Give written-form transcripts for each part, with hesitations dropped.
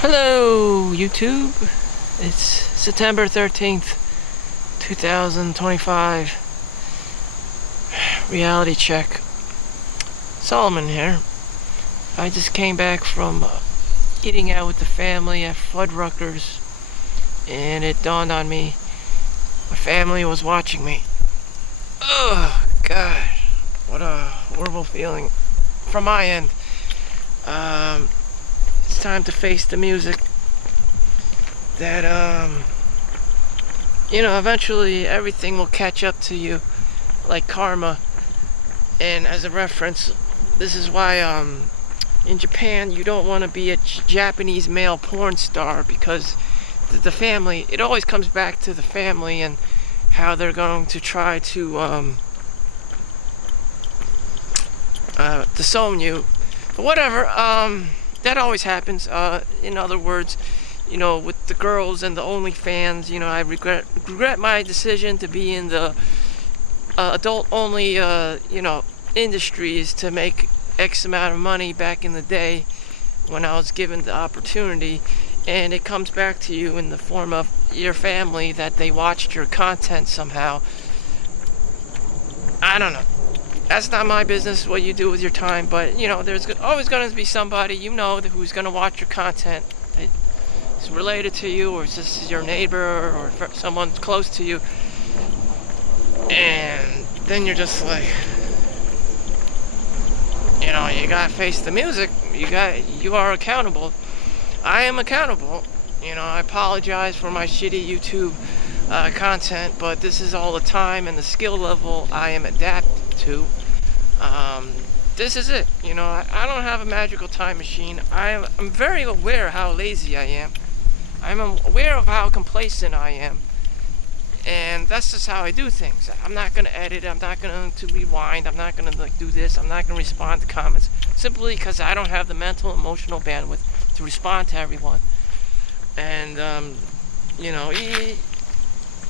Hello, YouTube. It's September 13th, 2025. Reality check. Solomon here. I just came back from eating out with the family at Fuddruckers, and it dawned on me my family was watching me. Oh, God. What a horrible feeling from my end. It's time to face the music that eventually everything will catch up to you like karma. And as a reference, this is why in Japan you don't want to be a Japanese male porn star, because the family, it always comes back to the family and how they're going to try to disown you. But whatever, that always happens. In other words, with the girls and the OnlyFans, I regret my decision to be in the adult-only, industries to make X amount of money back in the day when I was given the opportunity. And it comes back to you in the form of your family, that they watched your content somehow. I don't know. That's not my business what you do with your time, but there's always going to be somebody who's going to watch your content that is related to you, or just your neighbor, or someone close to you, and then you're just like, you gotta face the music. You are accountable. I am accountable. I apologize for my shitty YouTube content, but this is all the time and the skill level I am adapted to. This is it. I don't have a magical time machine. I'm very aware how lazy I am. I'm aware of how complacent I am. And that's just how I do things. I'm not going to edit. I'm not going to rewind. I'm not going to do this. I'm not going to respond to comments. Simply because I don't have the mental, emotional bandwidth to respond to everyone. And,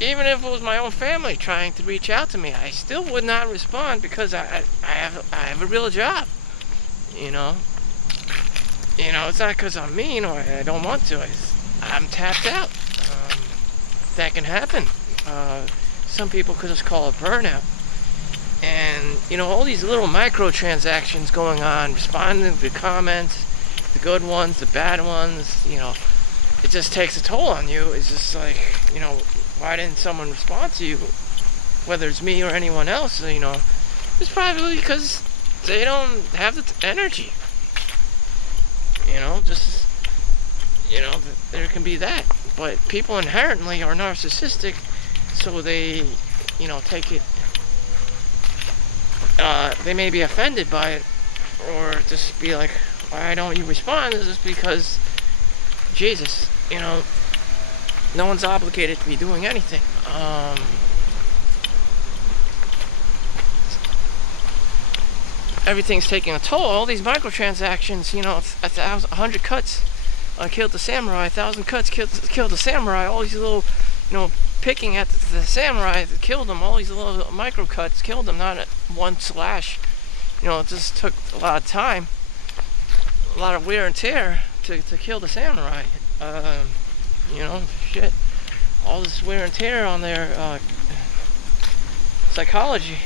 even if it was my own family trying to reach out to me, I still would not respond, because I have a real job. It's not because I'm mean or I don't want to. I'm tapped out. That can happen. Some people could just call it burnout. And all these little microtransactions going on, responding to comments, the good ones, the bad ones, it just takes a toll on you. It's just like, why didn't someone respond to you? Whether it's me or anyone else, it's probably because they don't have the energy. There can be that. But people inherently are narcissistic, so they, take it, they may be offended by it, or just be like, why don't you respond? This is because, Jesus, no one's obligated to be doing anything. Everything's taking a toll. All these microtransactions, 100 cuts killed the samurai, 1,000 cuts killed the samurai. All these little, picking at the samurai that killed them. All these little micro cuts killed them, not at one slash. It just took a lot of time, a lot of wear and tear to kill the samurai. Shit. All this wear and tear on their psychology,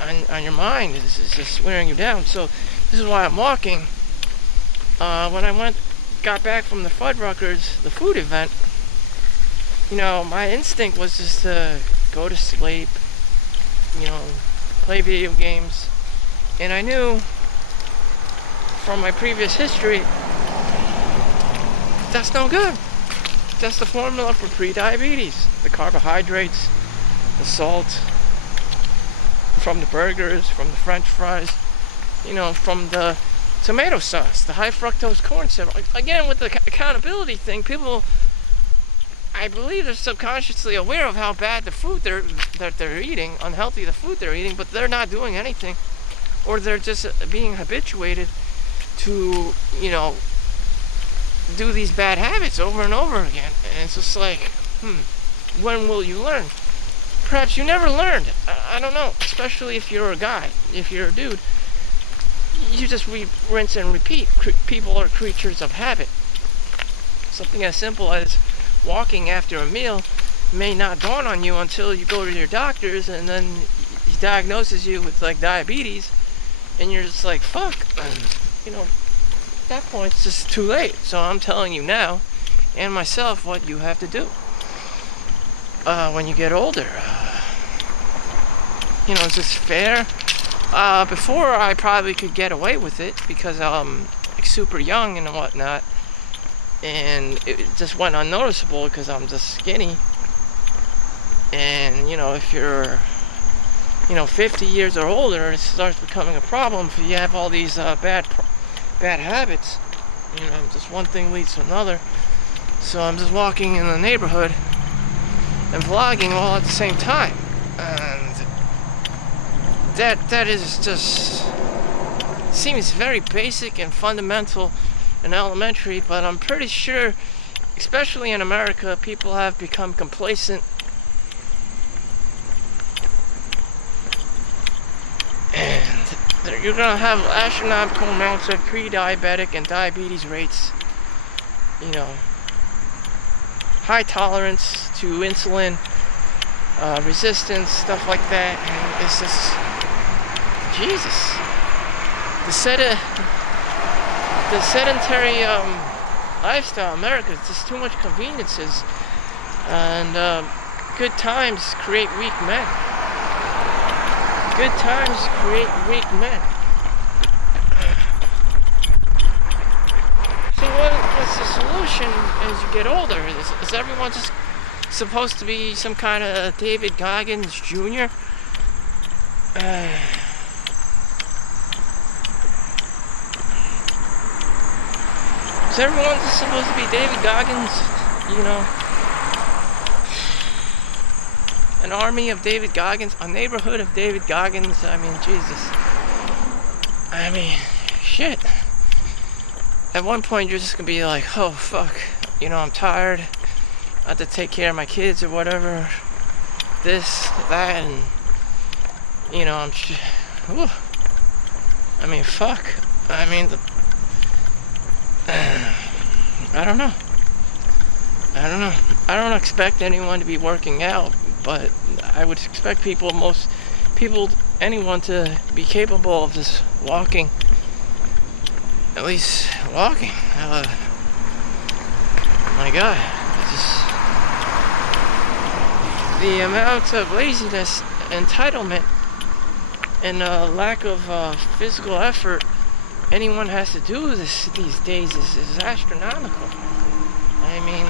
on your mind, is just wearing you down. So this is why I'm walking. When I got back from the Fuddruckers, the food event, my instinct was just to go to sleep, play video games. And I knew from my previous history that's no good. That's the formula for pre-diabetes. The carbohydrates, the salt, from the burgers, from the french fries, from the tomato sauce, the high fructose corn syrup. Again, with the accountability thing, people, I believe, they're subconsciously aware of how bad the food that they're eating, unhealthy the food they're eating, but they're not doing anything. Or they're just being habituated to, do these bad habits over and over again. And it's just like, when will you learn? Perhaps you never learned. I don't know. Especially if you're a guy. If you're a dude, you just rinse and repeat. People are creatures of habit. Something as simple as walking after a meal may not dawn on you until you go to your doctors, and then he diagnoses you with like diabetes, and you're just like, fuck. At that point it's just too late. So I'm telling you now, and myself, what you have to do when you get older. Is this fair? Before I probably could get away with it because I'm like super young and whatnot, and it just went unnoticeable because I'm just skinny. And if you're 50 years or older, it starts becoming a problem if you have all these bad habits. Just one thing leads to another. So I'm just walking in the neighborhood and vlogging all at the same time, and that is just seems very basic and fundamental and elementary, but I'm pretty sure, especially in America, people have become complacent, and you're gonna have astronomical amounts of pre-diabetic and diabetes rates, high tolerance to insulin resistance, stuff like that. And it's just Jesus. The sedentary lifestyle in America is just too much conveniences, and good times create weak men. Good times create weak men. So what's the solution as you get older? Is everyone just supposed to be some kind of David Goggins Jr.? Is everyone just supposed to be David Goggins? An army of David Goggins, a neighborhood of David Goggins. I mean, Jesus. I mean, shit. At one point, you're just gonna be like, oh fuck, I'm tired. I have to take care of my kids or whatever. This, that, and I mean, fuck. I mean, I don't know. I don't expect anyone to be working out, but I would expect anyone to be capable of just walking. At least walking. My God. The amount of laziness, entitlement, and lack of physical effort anyone has to do these days is astronomical. I mean,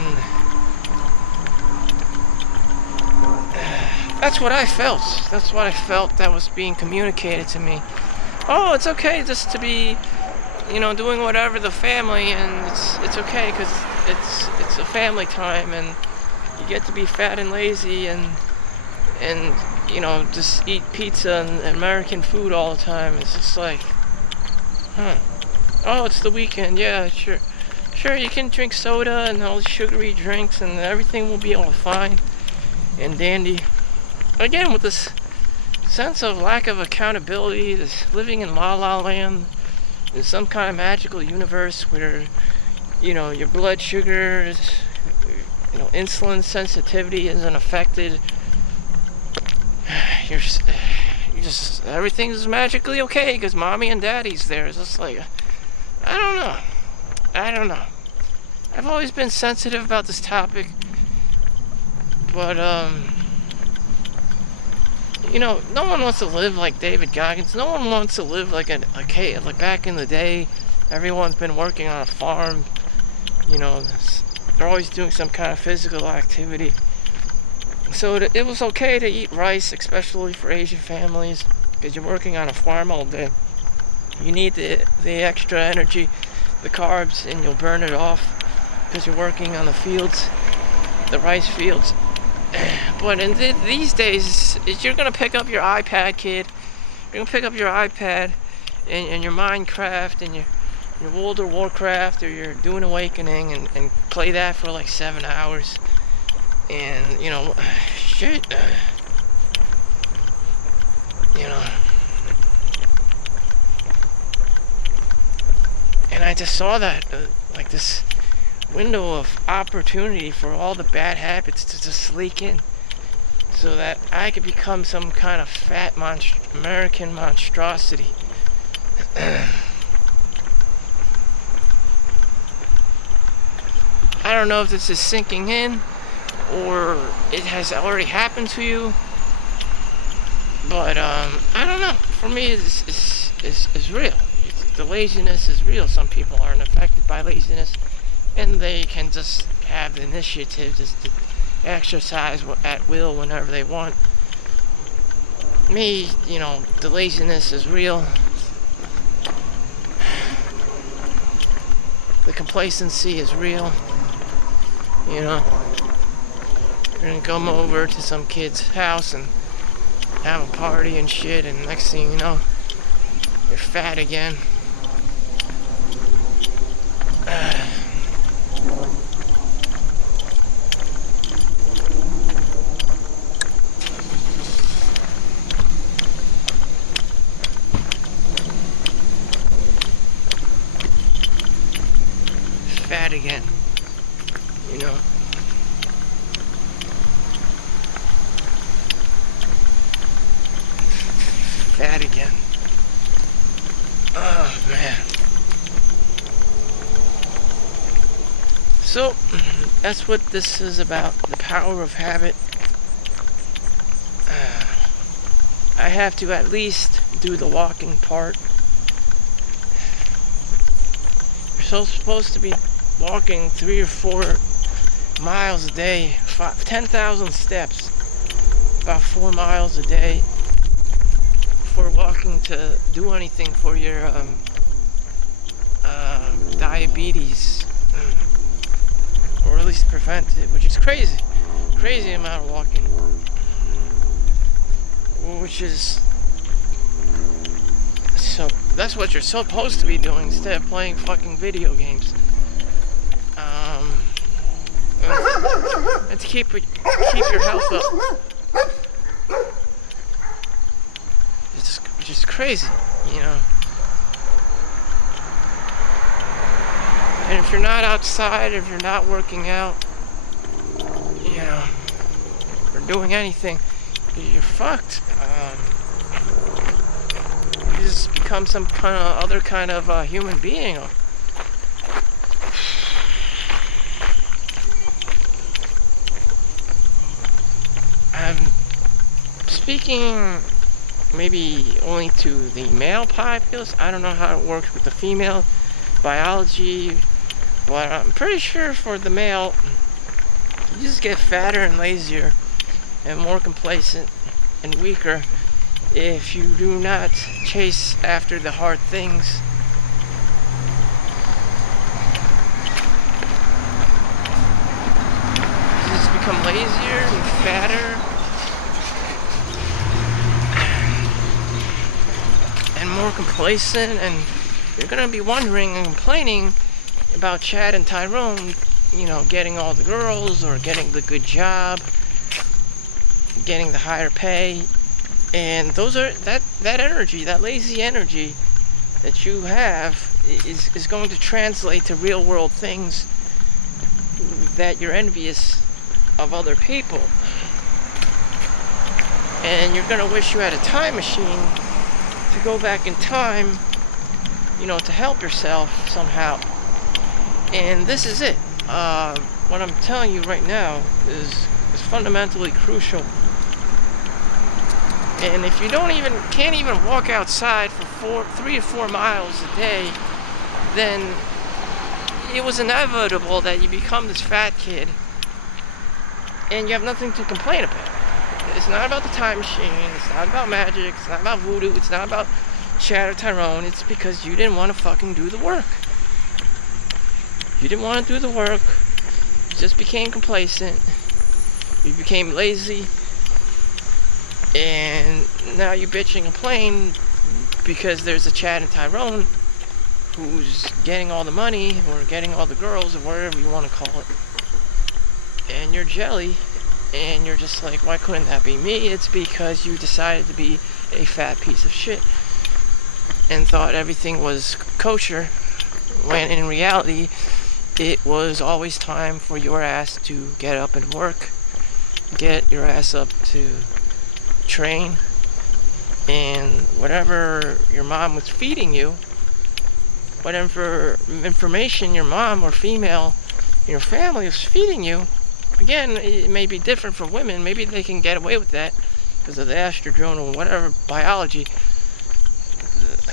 that's what I felt. That's what I felt that was being communicated to me. Oh, it's okay just to be, doing whatever the family, and it's okay because it's a family time, and you get to be fat and lazy and just eat pizza and American food all the time. It's just like, oh, it's the weekend. Yeah, sure, you can drink soda and all the sugary drinks, and everything will be all fine and dandy. Again, with this sense of lack of accountability, this living in La La Land, in some kind of magical universe where your blood sugar is, insulin sensitivity isn't affected. You're just, everything's magically okay because mommy and daddy's there. It's just like, I don't know. I've always been sensitive about this topic, but no one wants to live like David Goggins. No one wants to live like like back in the day. Everyone's been working on a farm. They're always doing some kind of physical activity. So it was okay to eat rice, especially for Asian families, because you're working on a farm all day. You need the extra energy, the carbs, and you'll burn it off because you're working on the fields, the rice fields. But in these days, you're going to pick up your iPad, kid. You're going to pick up your iPad and your Minecraft and your World of Warcraft or your Dune Awakening and play that for like 7 hours. And, shit. And I just saw that, like this window of opportunity for all the bad habits to just leak in, so that I could become some kind of fat American monstrosity. I don't know if this is sinking in or it has already happened to you, but I don't know. For me, it's real. The laziness is real. Some people aren't affected by laziness, and they can just have the initiative just to exercise at will whenever they want. Me, the laziness is real. The complacency is real. You're gonna come over to some kid's house and have a party and shit, and next thing you know, you're fat again. Fat again. Fat again. Oh, man. So, that's what this is about. The power of habit. I have to at least do the walking part. You're supposed to be walking 3 or 4 miles a day, 10,000 steps, about 4 miles a day, for walking to do anything for your diabetes, or at least prevent it, which is crazy amount of walking, which is, so that's what you're supposed to be doing instead of playing fucking video games. And to keep your health up. It's just crazy, And if you're not outside, if you're not working out, or doing anything, you're fucked. You just become some kind of other kind of human being. I'm speaking maybe only to the male populace. I don't know how it works with the female biology, but I'm pretty sure for the male, you just get fatter and lazier and more complacent and weaker if you do not chase after the hard things. You just become lazier and fatter and more complacent, and you're gonna be wondering and complaining about Chad and Tyrone, getting all the girls or getting the good job, getting the higher pay, and those are that energy, that lazy energy that you have is going to translate to real world things that you're envious of other people, and you're gonna wish you had a time machine to go back in time, to help yourself somehow. And this is it. What I'm telling you right now is fundamentally crucial. And if you can't even walk outside for 3 to 4 miles a day, then it was inevitable that you become this fat kid and you have nothing to complain about. It's not about the time machine, it's not about magic, it's not about voodoo, it's not about Chad or Tyrone. It's because you didn't want to fucking do the work. You didn't want to do the work. You just became complacent. You became lazy. And now you bitch and complain because there's a Chad and Tyrone who's getting all the money or getting all the girls or whatever you want to call it. And you're jelly. And you're just like, why couldn't that be me? It's because you decided to be a fat piece of shit and thought everything was kosher, when in reality it was always time for your ass to get up and work, get your ass up to train, and whatever your mom was feeding you, whatever information your mom or female in your family was feeding you, again, it may be different for women. Maybe they can get away with that because of the estrogen or whatever biology.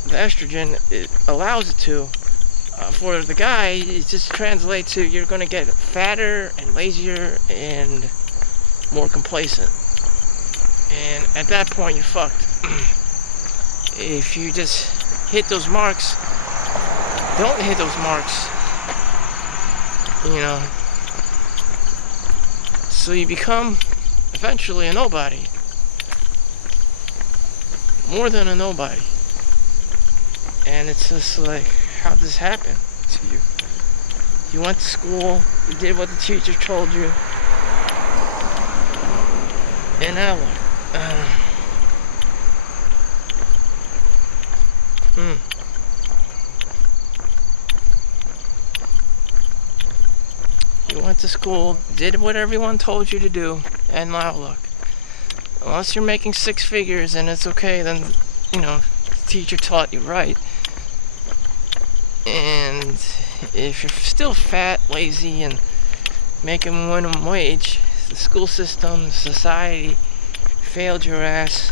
The estrogen, it allows it to. For the guy, it just translates to you're going to get fatter and lazier and more complacent. And at that point, you're fucked. If you just hit those marks, don't hit those marks, so you become eventually a nobody. More than a nobody. And it's just like, how did this happen to you? You went to school, you did what the teacher told you, and now what? You went to school, did what everyone told you to do, and now look. Unless you're making six figures and it's okay, then, the teacher taught you right. And if you're still fat, lazy, and making minimum wage, the school system, society failed your ass,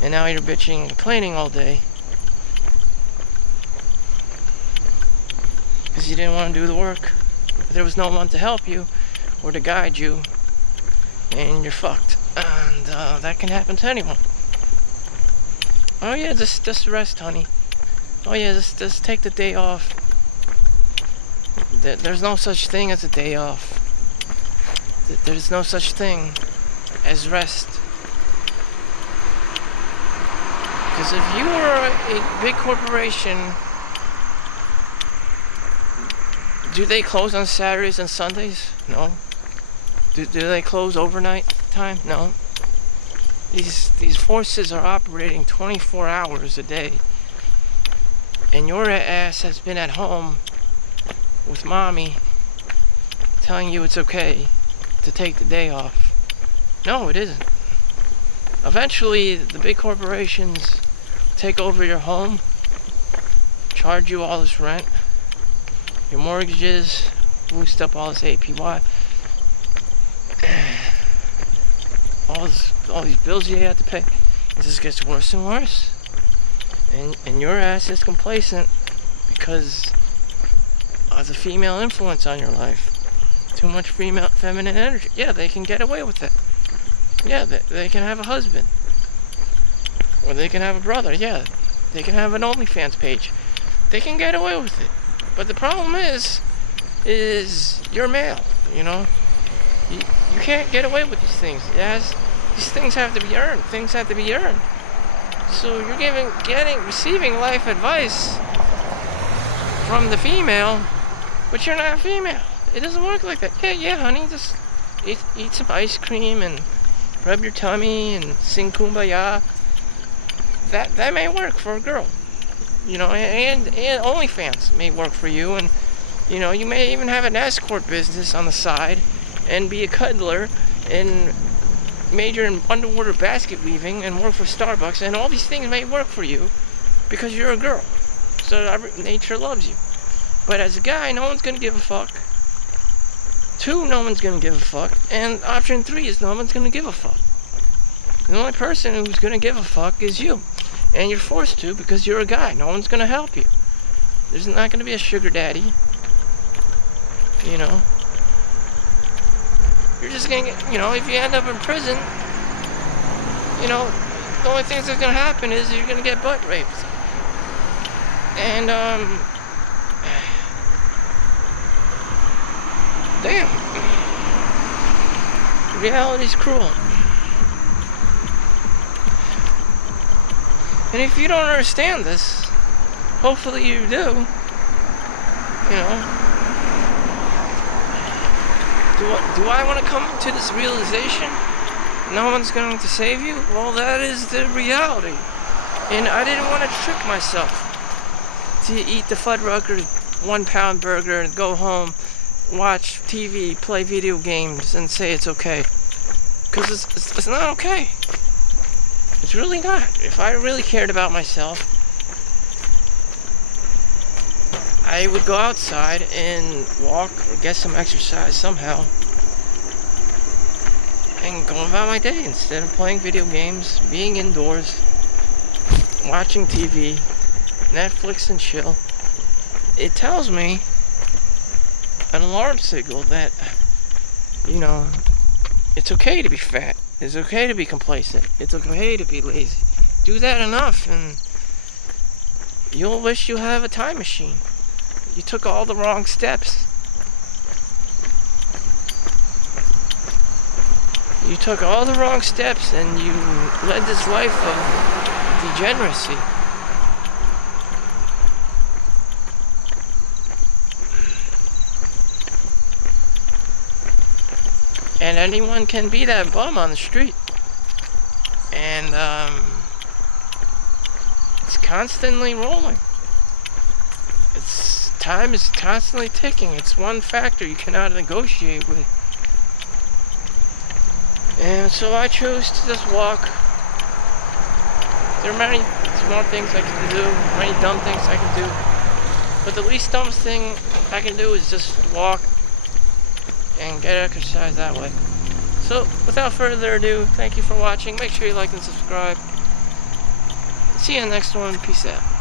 and now you're bitching and complaining all day because you didn't want to do the work. There was no one to help you or to guide you, and you're fucked. And that can happen to anyone. Oh yeah, just rest, honey. Oh yeah, just take the day off. There's no such thing as a day off. There's no such thing as rest. Because if you were a big corporation, do they close on Saturdays and Sundays? No. Do they close overnight time? No. These forces are operating 24 hours a day. And your ass has been at home with mommy telling you it's okay to take the day off. No, it isn't. Eventually, the big corporations take over your home, charge you all this rent, your mortgages, boost up all this APY, all these bills you have to pay. It just gets worse and worse. And your ass is complacent because of the female influence on your life. Too much feminine energy. Yeah, they can get away with it. Yeah, they can have a husband. Or they can have a brother. Yeah, they can have an OnlyFans page. They can get away with it. But the problem is you're male, You can't get away with these things. These things have to be earned. Things have to be earned. So you're receiving life advice from the female, but you're not female. It doesn't work like that. Yeah, honey, just eat some ice cream and rub your tummy and sing Kumbaya. That may work for a girl, and OnlyFans may work for you, and you may even have an escort business on the side and be a cuddler and major in underwater basket weaving and work for Starbucks, and all these things may work for you because you're a girl. So nature loves you. But as a guy, no one's gonna give a fuck. 2, no one's gonna give a fuck. And option 3 is no one's gonna give a fuck. The only person who's gonna give a fuck is you. And you're forced to because you're a guy. No one's gonna help you. There's not gonna be a sugar daddy. You're just gonna get, if you end up in prison, the only thing that's gonna happen is you're gonna get butt raped. And, damn. Reality's cruel. And if you don't understand this, hopefully you do, Do I want to come to this realization? No one's going to save you? Well, that is the reality. And I didn't want to trick myself to eat the Fuddruckers 1-pound burger and go home, watch TV, play video games, and say it's okay. Because it's not okay. It's really not. If I really cared about myself, I would go outside and walk or get some exercise somehow and go about my day instead of playing video games, being indoors, watching TV, Netflix and chill. It tells me, an alarm signal, that, it's okay to be fat. It's okay to be complacent. It's okay to be lazy. Do that enough and you'll wish you have a time machine. You took all the wrong steps. You took all the wrong steps and you led this life of degeneracy. And anyone can be that bum on the street. And it's constantly rolling. Time is constantly ticking. It's one factor you cannot negotiate with. And so I chose to just walk. There are many smart things I can do, many dumb things I can do. But the least dumbest thing I can do is just walk and get exercise that way. So, without further ado, thank you for watching. Make sure you like and subscribe. See you in the next one. Peace out.